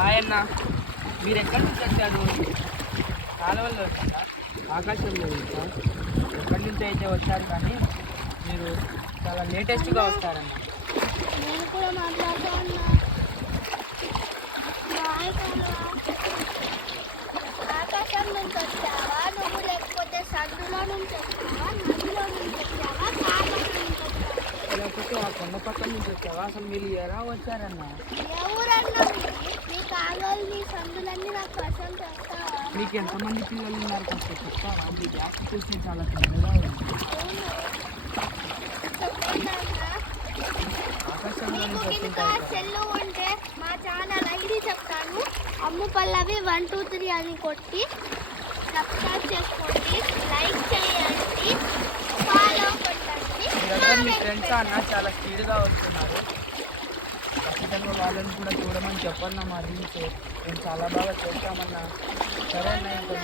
Hi అన్న, మీరు ఎక్కడి నుంచి వచ్చారు? కాలువల్లో వచ్చారా? ఆకాశంలో వచ్చా? ఎక్కడి నుంచి అయితే వచ్చారు, కానీ మీరు చాలా లేటెస్ట్గా వస్తారన్న. నేను కూడా మాట్లాడుతూ ఉన్నా. ఆకాశం నుంచి వచ్చావా నువ్వు, లేకపోతే సందులో నుంచి వచ్చావా, నదిలో నుంచి వచ్చావా, కాలువ నుంచి వచ్చావా? లేకపోతే ఆ కొండ పక్కన నుంచి వచ్చావా? అసలు మీరు ఎలా వచ్చారన్న? ఎవరన్నా నీ కాలువలు నీ సందులన్నీ నాకు అసలు చెప్తావా? మీకు ఎంతమంది పిల్లలు ఉన్నారు కొంచెం చెప్తారా? మీ బ్యాగ్ చూసి చాలా పెద్దగా ఉంది. అవును, చెప్పండి అన్న. ఆకాశంలో మీకు నుంచి ఇంకా వచ్చింటారు. సెల్లు ఉంటే మా ఛానల్ ఐడి చెప్తాను, అమ్ము పల్లవి 123 అని కొట్టి సబ్స్క్రైబ్ చేసుకోండి, లైక్ చేయండి, ఫాలో కొట్టండి. మీరందరూ మీ ఫ్రెండ్స్ అన్న చాలా స్పీడ్గా వస్తున్నారు. ఖచ్చితంగా వాళ్ళని కూడా చూడమని చెప్పన్నా, మా రీల్స్ మేము చాలా బాగా చేస్తామన్నా. సరే అన్న, ఇంకా